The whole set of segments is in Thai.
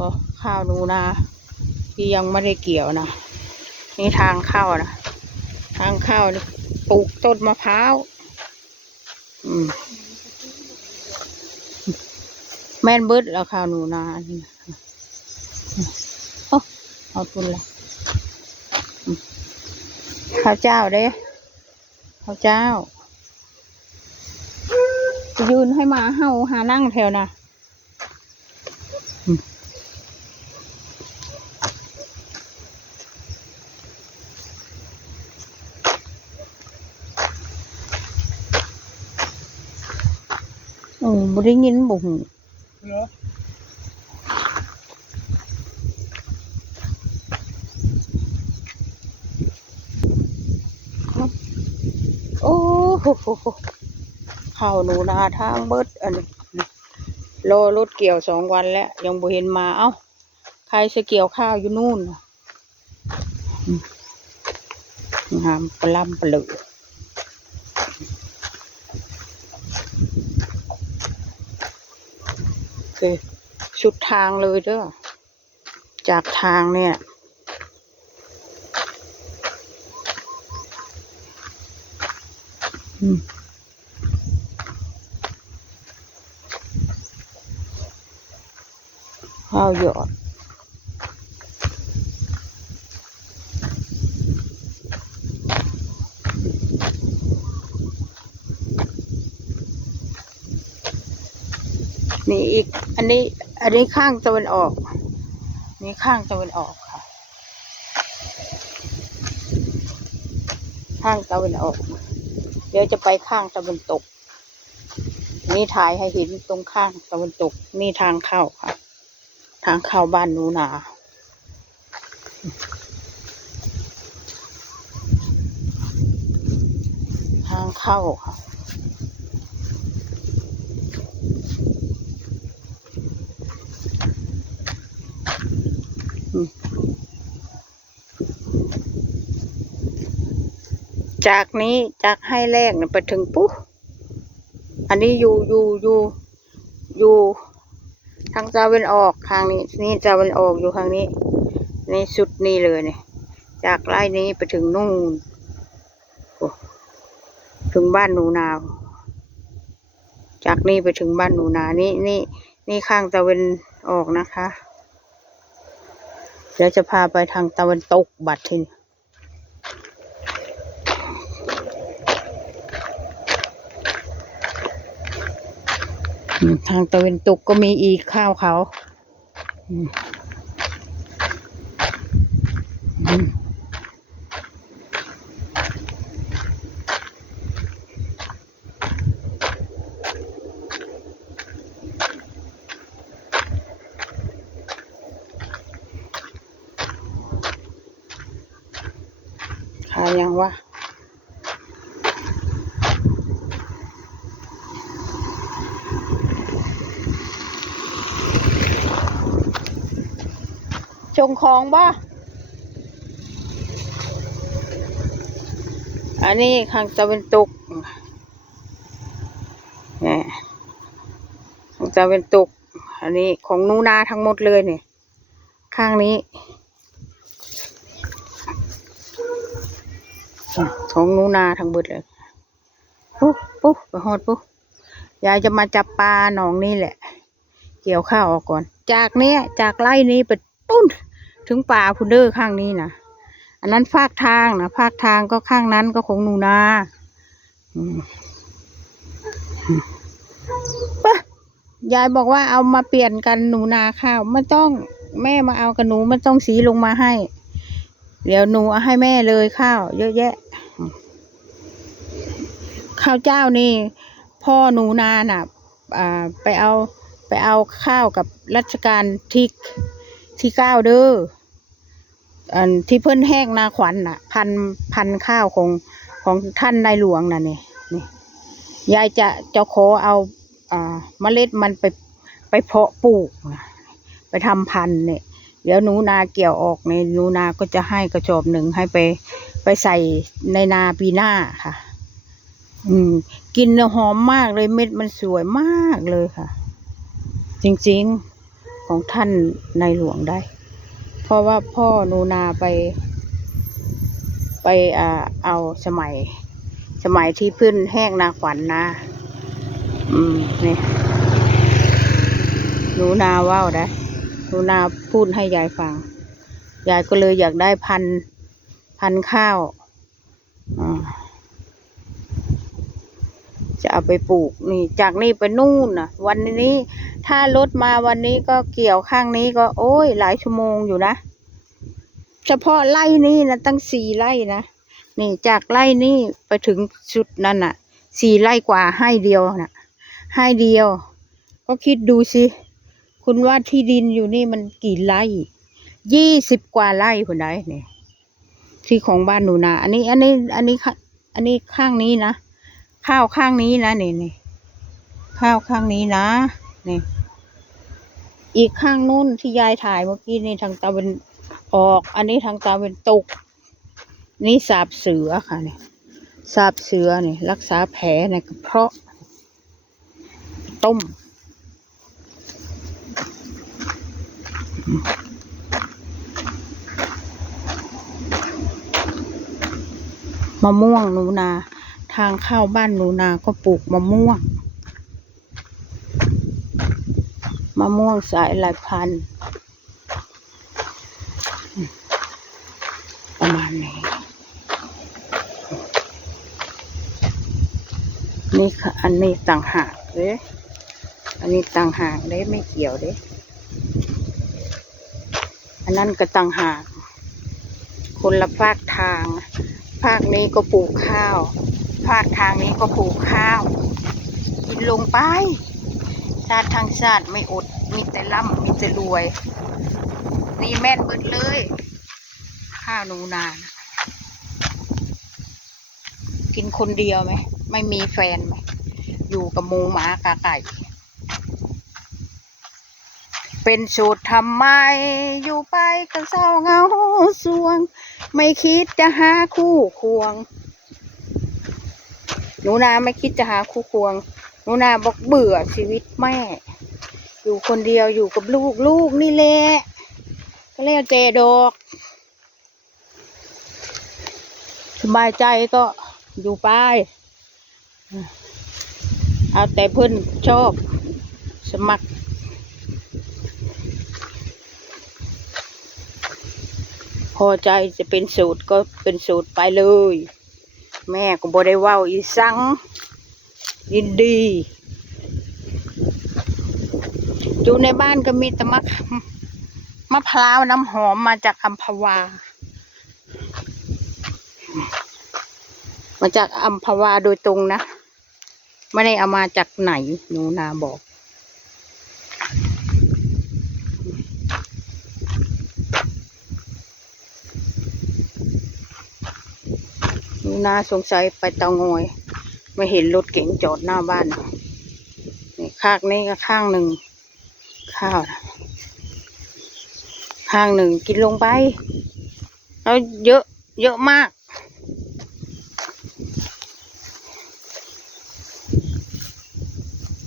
ก็ข้าวหนูนาที่ยังไม่ได้เกี่ยวนะนี่ทางเข้านะทางเข้าปลูกต้นมะพร้าวอืมแม่นเบิดแล้วข้าวหนูนานี่โอ้เอาทุนละข้าวเจ้าเด้ข้าวเจ้ายืนให้มาเห่าหานั่งแถวนะ โอ้บ่ได้ยินบุ๋งเหรอโอ้โหข้าวหนูนาทางเบิดอันนี้รอรถเกี่ยวสองวันแล้ว ยังบ่เห็นมา เอ้า ใครจะเกี่ยวข้าวอยู่นู่นน่ะอืมงามปลาล่ำปลาเหลือ คือสุดทางเลยเด้อจากทางเนี่ยอืมข้าวหยอด นี่อีก อันนี้ อันนี้ข้างตะวันออก นี่ข้างตะวันออกค่ะ ข้างตะวันออก เดี๋ยวจะไปข้างตะวันตก นี่ถ่ายให้เห็นตรงข้างตะวันตก นี่ทางเข้าค่ะ ทางเข้าบ้านนูนาทางเข้าค่ะ จากนี้จากให้แรกเนี่ยไปถึงปุ๊บอันนี้อยู่อยู่อยู่อยู่ทางตะวันออกทางนี้นี่ตะวันออกอยู่ทางนี้นี่สุดนี่เลยเนี่ยจากไร่นี้ไปถึงนู่นถึงบ้านหนูนา จากนี่ไปถึงบ้านหนูนา นี่นี่นี่ข้างตะวันออกนะคะ เดี๋ยวจะพาไปทางตะวันตกบัดทีนี้ ทางตะวันตกก็มีอีกข้าวเขาอืมอืมขายยังวะ ชงของบ่อันนี้ข้างตะวันตกนี่ยข้างตะวันตก อันนี้ของนูนาทั้งหมดเลยเนี่ยข้างนี้ ของนูนาทั้งเบิดเลยปุ๊บปุ๊บไปหอดปุ๊บยายจะมาจับปลาหนองนี่แหละ เกี่ยวข้าวออกก่อน จากเนี้ยจากไร่นี้ไปปุ้น ถึงป่าพุนเดอร์ข้างนี้นะอันนั้นฟากทางนะฟากทางก็ข้างนั้นก็ของหนูนาปะยายบอกว่าเอามาเปลี่ยนกันหนูนาข้าวไม่ต้องแม่มาเอากับหนูไม่ต้องสีลงมาให้ เดี๋ยวหนูเอาให้แม่เลยข้าว เยอะแยะ ข้าวเจ้านี่ พ่อหนูนาน่ะอ่าไปเอาไปเอาข้าวกับรัชกาลที่ที่เก้าเด้อ อันที่เพิ่นแห้งนาขวัญน่ะ พันพันข้าวของของท่านในหลวงน่ะนี่นี่ยายจะจะขอเอาอ่าเมล็ดมันไปไปเพาะปลูกนะไปทำพันธุ์เนี่ย เดี๋ยวหนูนาเกี่ยวออกในหนูนาก็จะให้กระสอบหนึ่งให้ไป ไปใส่ในนาปีหน้าค่ะ อืม กินหอมมากเลยเม็ดมันสวยมากเลยค่ะ จริงๆของท่านในหลวงได้ ราะว่าพ่อหนูนาไป ไปอ่าเอาสมัย สมัยที่พื้นแห้งนาขวัญนะอืมนี่หนูนาว่าวได้หนูนาพูดให้ยายฟัง ยายก็เลยอยากได้พัน พันข้าวอ่า จะเอาไปปลูกนี่ จากนี่ไปนู่นน่ะวันนี้ ถ้ารถมาวันนี้ก็เกี่ยวข้างนี้ก็ โอ้ย หลายชั่วโมงอยู่นะ เฉพาะไร่นี้นะตั้งสี่ไร่นะนี่จากไร่นี้ไปถึงสุดนั่นน่ะสี่ไร่กว่าให้เดียวน่ะให้เดียว ก็คิดดูสิคุณว่าที่ดินอยู่นี่มันกี่ไร่ยี่สิบกว่าไร่คนใดเนี่ยที่ของบ้านหนูนาอันนี้ อันนี้ อันนี้ อันนี้ข้างนี้นะ ข้าวข้างนี้นะนี่นี่ข้าวข้างนี้นะนี่อีกข้างนู้นที่ยายถ่ายเมื่อกี้นี่ทางตะวันออก อันนี้ทางตะวันตก นี่สาบเสือค่ะเนี่ยสาบเสือเนี่ยรักษาแผลในกระเพาะ ต้ม มะม่วงหนูนา ทางเข้าบ้านหนูนาก็ปลูกมะม่วง มะม่วงสายหลายพันธุ์มประมาณนี้ นี่ค่ะ อันนี้ต่างหากเด้อันนี้ต่างหากเด้ไม่เกี่ยวเด้อันนั้นก็ต่างหาก คนละภาคทาง ภาคนี้ก็ปลูกข้าว ภาคทางนี้ก็ปลูกข้าว กินลงไป ชาติทางชาติไม่อด มีแต่ร่ำมีแต่รวย นี่แม่นเบิดเลย ข้าวหนูนานะกินคนเดียวไหม ไม่มีแฟนไหม อยู่กับหมูหมากาไก่ เป็นสูตรทำไม อยู่ไปก็เศร้าเงาสวง ไม่คิดจะหาคู่ควง หนูนาไม่คิดจะหาคู่ควง หนูนาบอกเบื่อชีวิตแม่ อยู่คนเดียวอยู่กับลูกลูกนี่แหละ ก็เรียกเจดอกสบายใจก็อยู่ไป เอาแต่เพื่อนชอบสมัคร พอใจจะเป็นสูตรก็เป็นสูตรไปเลย แม่ก็บ่ได้ว่าอีสังยินดี อยู่ในบ้านก็มีแต่มะมะพร้าวน้ำหอมมาจากอัมพวา มาจากอัมพวาโดยตรงนะ ไม่ได้เอามาจากไหนหนูนาบอก นูนาสงสัยไปเตางอยไม่เห็นรถเก๋งจอดหน้าบ้านนี่ข้างนี้ก็ข้างหนึ่งข้าวข้างหนึ่งกินลงไปแล้วเยอะเยอะมาก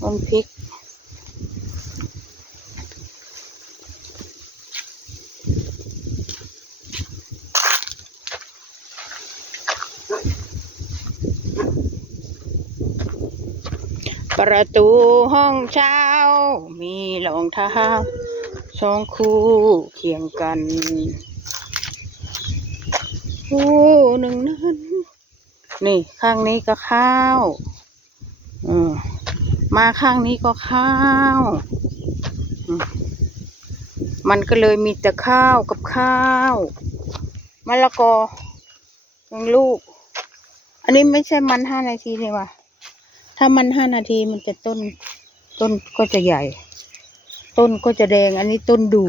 ต้นพริก ประตูห้องเช่ามีรองเท้าสองคู่เคียงกันคู่หนึ่งนั้น นี่ข้างนี้ก็ข้าวอืมมาข้างนี้ก็ข้าว มันก็เลยมีแต่ข้าวกับข้าวมะละกอยังลูก อันนี้ไม่ใช่มันห้านาทีนี่ว่ะ ถ้ามันห้านาทีมันจะต้น ต้นก็จะใหญ่ ต้นก็จะแดง อันนี้ต้นดู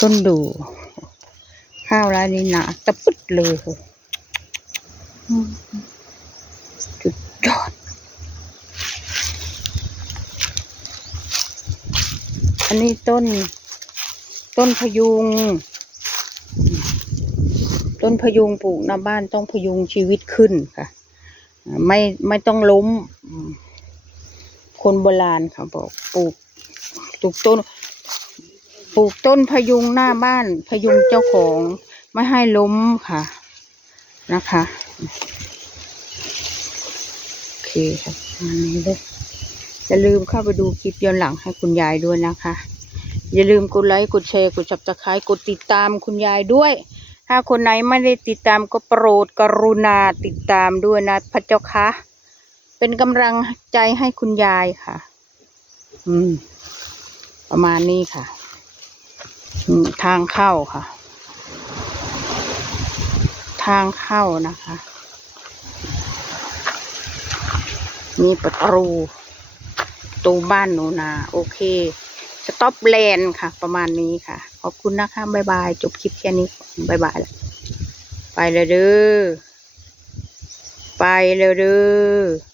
ต้นดู ข้าวร้านนี้หนาตะปึ๊ดเลยจุดยอด อันนี้ต้น ต้นพยุง ต้นพยุงปลูกหน้าบ้านต้องพยุงชีวิตขึ้นค่ะ ไม่ไม่ต้องล้ม คนโบราณเขาบอกปลูกปลูกต้น ปลูกต้นพยุงหน้าบ้านพยุงเจ้าของไม่ให้ล้มค่ะ นะคะโอเคครับประมาณนี้เลยอย่าลืมเข้าไปดูคลิปย้อนหลังให้คุณยายด้วยนะคะ อย่าลืมกดไลค์กดแชร์กด subscribe กดติดตามคุณยายด้วย ถ้าคนไหนไม่ได้ติดตามก็โปรดกรุณาติดตามด้วยนะพระเจ้าค่ะเป็นกำลังใจให้คุณยายค่ะ อืม ประมาณนี้ค่ะทางเข้าค่ะ ทางเข้านะคะ มีประตูตูบ้านหนูนา โอเค สต็อปแลนด์ค่ะ ประมาณนี้ค่ะ ขอบคุณนะคะบ๊ายบาย จบคลิปแค่นี้บ๊ายบายแล้วไปเลยเด้อ ไปเลยเด้อ